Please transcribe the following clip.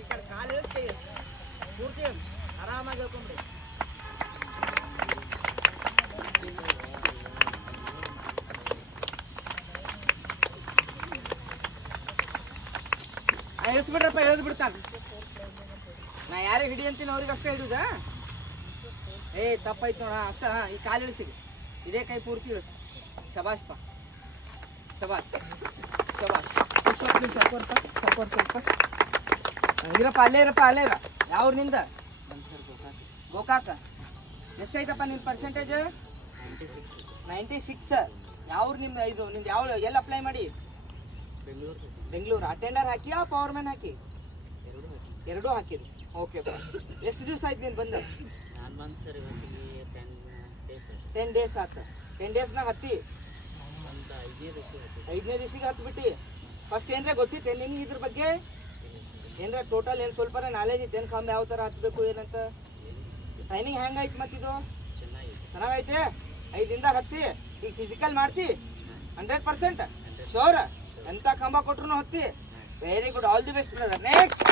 ಈ ಕಡೆ ಕಾಲು ಇಳಿಸಿ ಪೂರ್ತಿ ಆರಾಮಾಗಿ ಹೇಳ್ಕೊಂಬಿಡಿ. ಇಳಿಸ್ಬಿಡ್ರಪ್ಪ, ಇಳಿದ್ಬಿಡ್ತಾನೆ. ನಾ ಯಾರಿಗೆ ಹಿಡಿ ಅಂತೀನಿ ಅವ್ರಿಗೆ ಅಷ್ಟೇ ಹಿಡಿಯುದಾ? ತಪ್ಪಾಯ್ತು ನೋಡ ಅಷ್ಟ. ಈ ಕಾಲು ಇಳಿಸಿರಿ, ಇದೇ ಕೈ ಪೂರ್ತಿ ಇಳಿಸಿ. ಶಬಾಷ್ಪ, ಶಬಾಷ್ ಶಬಾಷ್. ಸ್ವಲ್ಪ ಇರಪ್ಪ, ಅಲ್ಲೇ ಇರಪ್ಪ, ಅಲ್ಲೇ ಇರ. ಯಾವ ನಿಂದ? ಗೋಕಾಕ. ಎಷ್ಟೈತಪ್ಪ ನಿನ್ನ ಪರ್ಸೆಂಟೇಜ್? 96. ಯಾವ ನಿಮ್ದು? ಇದು ನಿಮ್ದು ಯಾವ ಎಲ್ಲಿ ಅಪ್ಲೈ ಮಾಡಿ? ಬೆಂಗಳೂರು. ಅಟೆಂಡರ್ ಹಾಕಿಯಾ ಪವರ್ ಮ್ಯಾನ್ ಹಾಕಿ? ಎರಡೂ ಹಾಕಿರಿ. ಓಕೆ. ಎಷ್ಟು ದಿವಸ ಆಯ್ತು ನೀನು ಬಂದು? 10 ಡೇಸ್ ಆಯ್ತು. 10 ಡೇಸ್ನಾಗ ಹತ್ತಿ 5ನೇ ದಿವಸಿಗೆ ಹತ್ಬಿಟ್ಟು. ಫಸ್ಟ್ ಏನ್ರೆ ಗೊತ್ತಿತ್ತೆ ನಿಮ್ಗೆ ಇದ್ರ ಬಗ್ಗೆ? ಏನ್ರ ಟೋಟಲ್ ಏನು ಸ್ವಲ್ಪ ನಾಲೆಜ್ ಇತ್ತು? ಏನು ಕಂಬ ಯಾವ ಥರ ಹತ್ಬೇಕು ಏನಂತ? ಟ್ರೈನಿಂಗ್ ಹೆಂಗಾಯ್ತು ಮತ್ತಿದು? ಚೆನ್ನಾಗೈತೆ. 5 ದಿನದಾಗ ಹತ್ತಿ. ಈಗ ಫಿಸಿಕಲ್ ಮಾಡ್ತಿ 100%? ಶೋರ್? ಎಂಥ ಕಂಬ ಕೊಟ್ರು ಹತ್ತಿ. Very good, all the best brother. Next